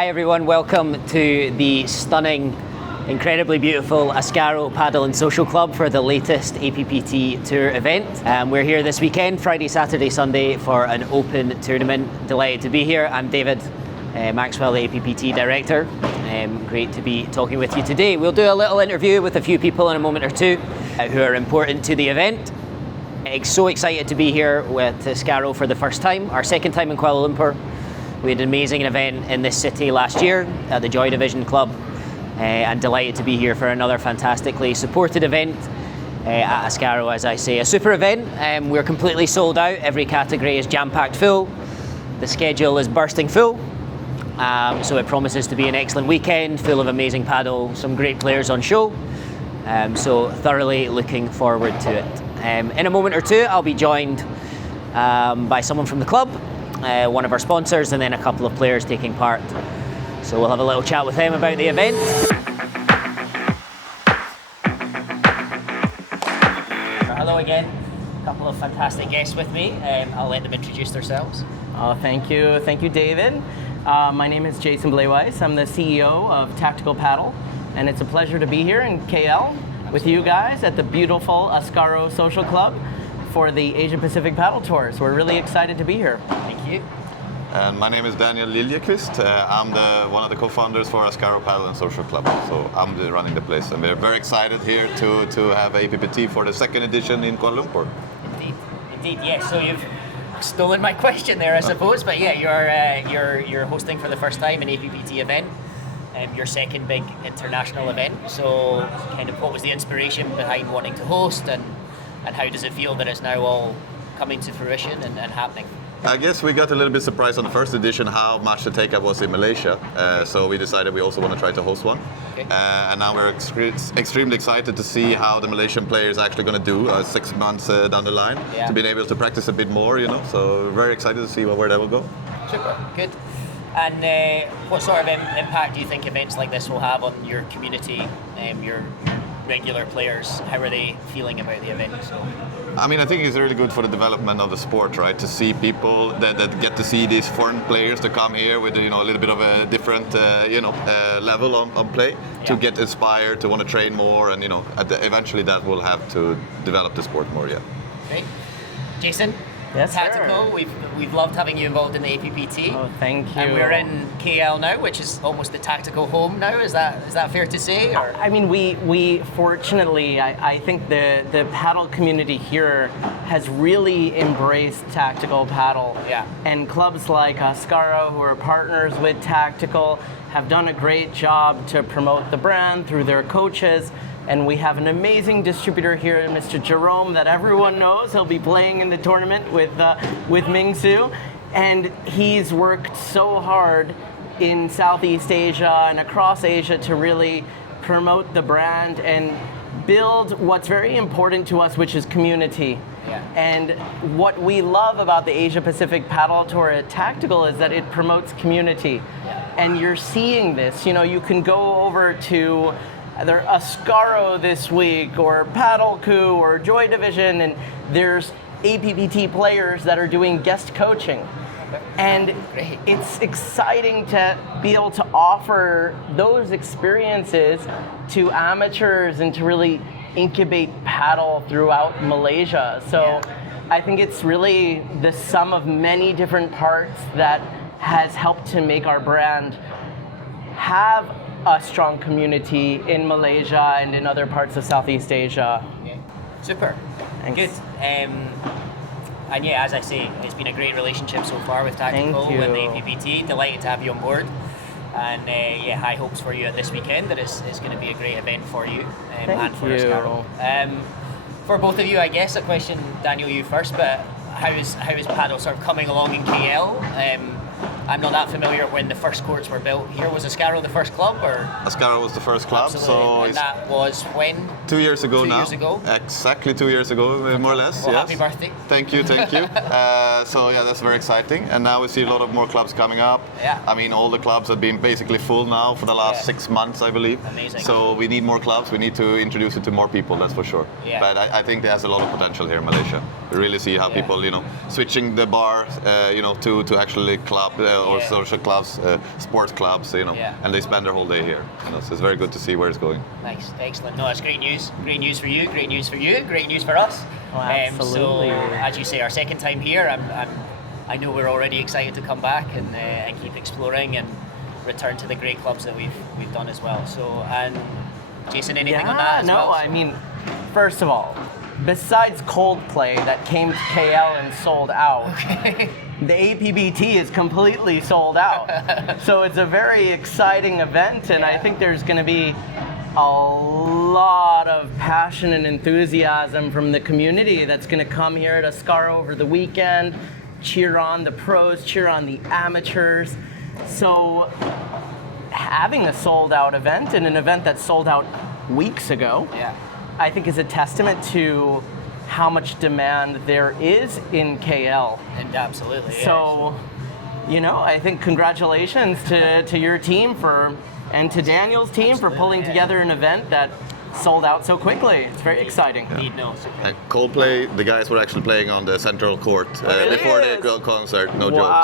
Hi everyone, welcome to the stunning, incredibly beautiful Ascaro Padel and Social Club for the latest APPT Tour event. We're here this weekend, Friday, Saturday, Sunday for an open tournament. Delighted to be here. I'm David Maxwell, the APPT Director. Great to be talking with you today. We'll do a little interview with a few people in a moment or two who are important to the event. So excited to be here with Ascaro for the first time, our second time in Kuala Lumpur. We had an amazing event in this city last year at the Joy Division Club, and delighted to be here for another fantastically supported event at Ascaro, as I say. A super event. We're completely sold out. Every category is jam-packed full. The schedule is bursting full. So it promises to be an excellent weekend, full of amazing paddle, some great players on show. So thoroughly looking forward to it. In a moment or two, I'll be joined by someone from the club, one of our sponsors, and then a couple of players taking part. So we'll have a little chat with them about the event. Hello again, a couple of fantastic guests with me. I'll let them introduce themselves. Thank you, David. My name is Jason Blejwas. I'm the CEO of Tactical Padel, and it's a pleasure to be here in KL with you guys at the beautiful Ascaro Social Club for the Asia Pacific Padel Tour. So we're really excited to be here. Thank you. And my name is Liljekvist. I'm one of the co-founders for Ascaro Padel and Social Club. So I'm running the place, and we're very excited here to have APPT for the second edition in Kuala Lumpur. Indeed, yes. So you've stolen my question there, I suppose. But yeah, you're hosting for the first time an APPT event. Your second big international event. So kind of what was the inspiration behind wanting to host, and how does it feel that it's now all coming to fruition and happening? I guess we got a little bit surprised on the first edition how much the take-up was in Malaysia. So we decided we also want to try to host one. Okay. And now we're extremely excited to see how the Malaysian player is actually going to do 6 months down the line, to be able to practice a bit more, So we're very excited to see where that will go. Super, good. And what sort of impact do you think events like this will have on your community, your regular players? How are they feeling about the event? I mean, I think it's really good for the development of the sport, right? To see people that get to see these foreign players to come here with a little bit of a different level on play, to get inspired, to want to train more, and eventually that will have to develop the sport more. Yeah. Great, Jason. Yes, Tactical, sir. we've loved having you involved in the APPT. Oh, thank you. And we're in KL now, which is almost the tactical home now. Is that fair to say? Or? I mean, we fortunately, I think the paddle community here has really embraced tactical paddle. Yeah. And clubs like Ascaro, who are partners with Tactical, have done a great job to promote the brand through their coaches. And we have an amazing distributor here, Mr. Jerome, that everyone knows. He'll be playing in the tournament with Mingsu. And he's worked so hard in Southeast Asia and across Asia to really promote the brand and build what's very important to us, which is community. Yeah. And what we love about the Asia Pacific Padel Tour at Tactical is that it promotes community. Yeah. And you're seeing this. You can go over to either Ascaro this week or Padel Coup or Joy Division, and there's APPT players that are doing guest coaching. And it's exciting to be able to offer those experiences to amateurs and to really incubate paddle throughout Malaysia. So I think it's really the sum of many different parts that has helped to make our brand have a strong community in Malaysia and in other parts of Southeast Asia. Yeah. Super. Thanks. Good. And yeah, as I say, it's been a great relationship so far with Tactical and the APPT. Delighted to have you on board. And high hopes for you at this weekend. That it's going to be a great event for you and for Ascaro. For both of you, I guess a question, Daniel, you first. But how is paddle sort of coming along in KL? I'm not that familiar when the first courts were built here. Was Ascaro the first club, or? Ascaro was the first club. Absolutely. So and that was when? 2 years ago now. 2 years ago? Exactly 2 years ago, more or less. Well, yes. happy birthday. Thank you. So yeah, that's very exciting. And now we see a lot of more clubs coming up. Yeah. I mean, all the clubs have been basically full now for the last 6 months, I believe. Amazing. So we need more clubs. We need to introduce it to more people, that's for sure. Yeah. But I think there's a lot of potential here in Malaysia. really see how people, switching the bar, to actually club or social clubs, sports clubs, and they spend their whole day here. So it's very good to see where it's going. Nice, excellent. No, that's great news. Great news for you. Great news for you. Great news for us. Oh, absolutely. So, as you say, our second time here. I know we're already excited to come back and keep exploring and return to the great clubs that we've done as well. So, and Jason, anything on that as well? No, I mean, first of all, besides Coldplay that came to KL and sold out, the APPT is completely sold out. So it's a very exciting event, and I think there's going to be a lot of passion and enthusiasm from the community that's going to come here at Ascaro over the weekend, cheer on the pros, cheer on the amateurs. So having a sold out event and an event that sold out weeks ago, I think is a testament to how much demand there is in KL. And absolutely. So, I think congratulations to your team and to Daniel's team for pulling together an event that sold out so quickly. It's very exciting. And Coldplay, the guys were actually playing on the central court before the concert, no joke.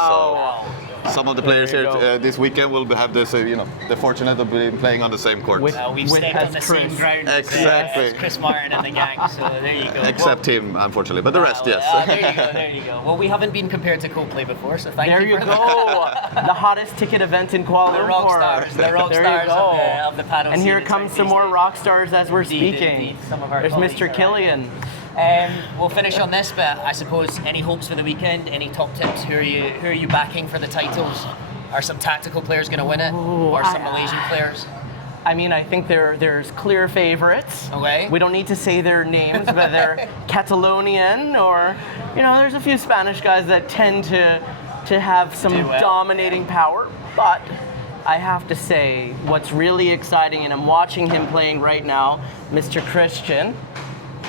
So some of the players here this weekend will have this, the fortunate of being playing on the same court. We've stepped on the same ground exactly. as Chris Martin and the gang, so there you go. Except him, unfortunately, but the rest, yes. There you go. Well, we haven't been compared to Coldplay before, so thank you. There you go. The hottest ticket event in Kuala Lumpur. The rock stars of the paddle. And here comes some more rock stars as we're speaking. Some of our There's Mr. Killian. We'll finish on this, but I suppose any hopes for the weekend? Any top tips? Who are you backing for the titles? Are some tactical players going to win it, or some Malaysian players? I mean, I think there's clear favorites. Okay. We don't need to say their names, but they're Catalonian, or there's a few Spanish guys that tend to have some dominating power. But I have to say, what's really exciting, and I'm watching him playing right now, Mr. Christian,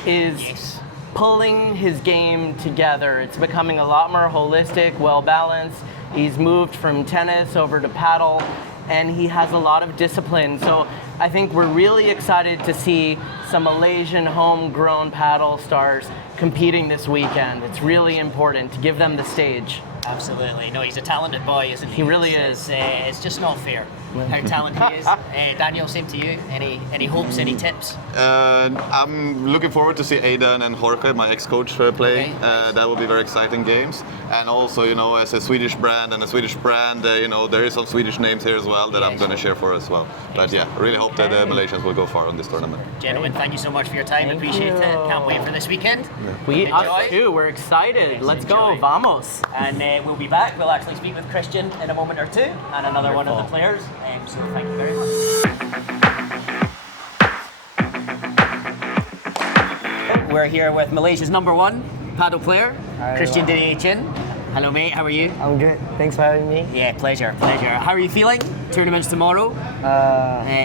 is pulling his game together. It's becoming a lot more holistic, well-balanced. He's moved from tennis over to paddle, and he has a lot of discipline. So I think we're really excited to see some Malaysian homegrown paddle stars competing this weekend. It's really important to give them the stage. Absolutely. No, he's a talented boy, isn't he? He really is. It's just not fair how talented he is. Daniel, same to you. Any hopes, any tips? I'm looking forward to see Aidan and Jorge, my ex-coach, playing. Okay, nice. That will be very exciting games. And also, as a Swedish brand, there is some Swedish names here as well that I'm going to share for as well. But really hope that the Malaysians will go far on this tournament. Gentlemen, thank you so much for your time. Appreciate it. Can't wait for this weekend. Us too. We're excited. Yes, Let's enjoy. go. Vamos. And we'll be back. We'll actually speak with Christian in a moment or two, and another one of the players. So thank you very much. We're here with Malaysia's #1 paddle player, Christian Didier Chin. Hello, mate. How are you? I'm good. Thanks for having me. Yeah, pleasure. How are you feeling? Tournament's tomorrow.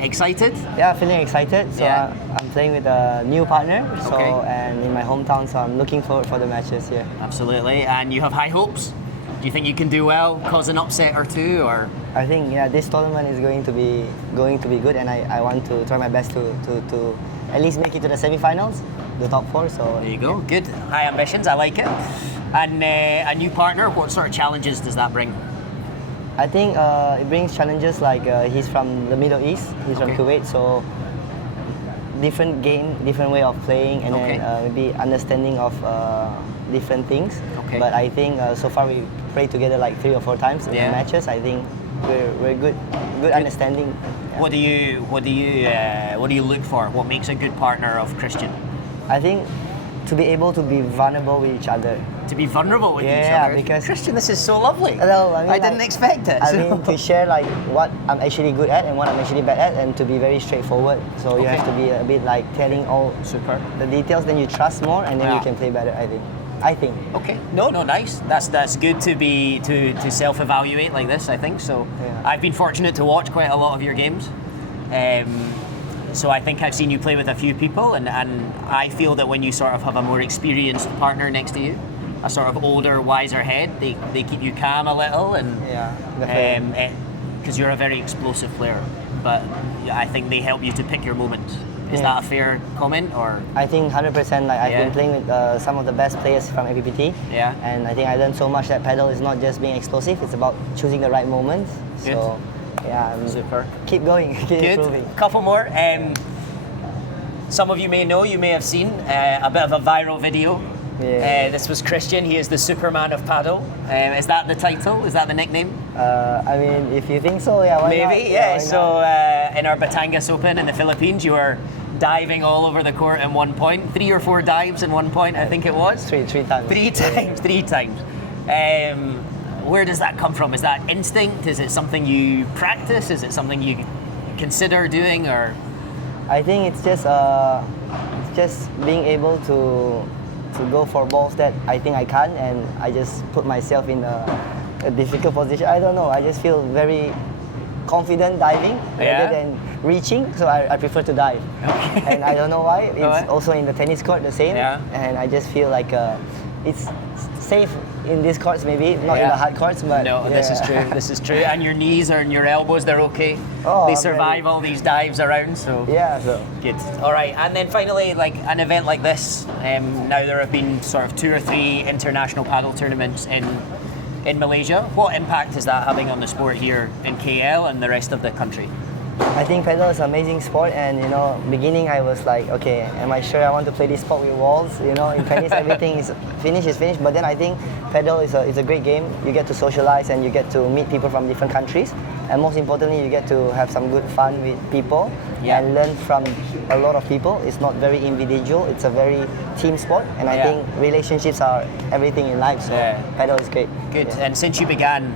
Excited? Yeah, feeling excited. So I'm playing with a new partner. So and in my hometown. So I'm looking forward for the matches here. Absolutely. And you have high hopes? Do you think you can do well, cause an upset or two, or? I think this tournament is going to be good, and I want to try my best to at least make it to the semi-finals, the top 4. So there you go. Good. High ambitions. I like it. And a new partner. What sort of challenges does that bring? I think it brings challenges like he's from the Middle East. He's from Kuwait, so different game, different way of playing, and then maybe understanding of different things. But I think so far we played together like 3 or 4 times in the matches. I think we're good understanding. Yeah. What do you look for? What makes a good partner of Christian? I think to be able to be vulnerable with each other. To be vulnerable with each other? Yeah, because Christian, this is so lovely. Hello, I didn't expect it. I mean, to share like what I'm actually good at and what I'm actually bad at, and to be very straightforward. So you have to be a bit like telling all the details, then you trust more, and then you can play better. I think. Okay. No, nice. That's good to be to self-evaluate like this. I think so. Yeah. I've been fortunate to watch quite a lot of your games. So I think I've seen you play with a few people, and I feel that when you sort of have a more experienced partner next to you, a sort of older, wiser head, they keep you calm a little, and because you're a very explosive player. But I think they help you to pick your moments. Is that a fair comment, or? I think 100%. Like I've Yeah. been playing with some of the best players from APPT. Yeah. And I think I learned so much that paddle is not just being explosive; it's about choosing the right moments. Good. So, yeah. Super. Keep going. Keep Good. improving. Couple more. Some of you may know, you may have seen a bit of a viral video. Yeah. This was Christian. He is the Superman of paddle. Is that the title? Is that the nickname? I mean, if you think so, yeah, why not? Maybe. Yeah. why So not? in our Batangas Open in the Philippines, you were diving all over the court in 1 point. 3 or 4 dives in 1 point, I think it was. Three times. 3 times. 3 times. Where does that come from? Is that instinct? Is it something you practice? Is it something you consider doing, or? I think it's just being able to go for balls that I think I can, and I just put myself in a difficult position. I don't know. I just feel very confident diving rather than reaching, so I prefer to dive. Okay. And I don't know why. It's Alright. also in the tennis court the same. Yeah. And I just feel like it's safe in these courts, maybe not in Yeah. the hard courts, but No, this is true. This is true. And your knees and your elbows, they're okay. Oh, They I'm survive ready. all these dives around, so. Yeah. So. Good. All right, and then finally, like an event like this, now there have been sort of 2 or 3 international paddle tournaments in Malaysia. What impact is that having on the sport here in KL and the rest of the country? I think paddle is an amazing sport, and beginning I was like, okay, am I sure I want to play this sport with walls? In tennis everything is finished, but then I think paddle is a great game. You get to socialize and you get to meet people from different countries, and most importantly, you get to have some good fun with people and learn from a lot of people. It's not very individual; it's a very team sport, and I think relationships are everything in life. So paddle is great. Good. Yeah. And since you began,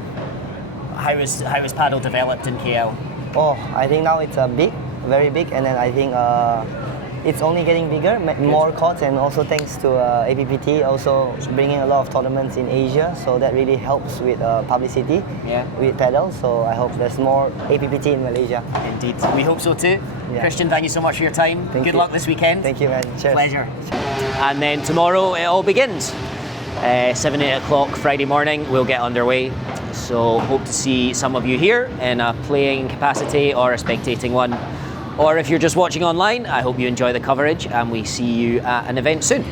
how is paddle developed in KL? Oh, I think now it's very big, and then I think it's only getting bigger, more courts, and also thanks to APPT also bringing a lot of tournaments in Asia, so that really helps with publicity with paddle. So I hope there's more APPT in Malaysia. Indeed, we hope so too. Yeah. Christian, thank you so much for your time. Thank Good you. luck this weekend. Thank you, man. Cheers. Pleasure. And then tomorrow it all begins. 7, 8 o'clock Friday morning, we'll get underway. So hope to see some of you here in a playing capacity or a spectating one. Or if you're just watching online, I hope you enjoy the coverage and we see you at an event soon.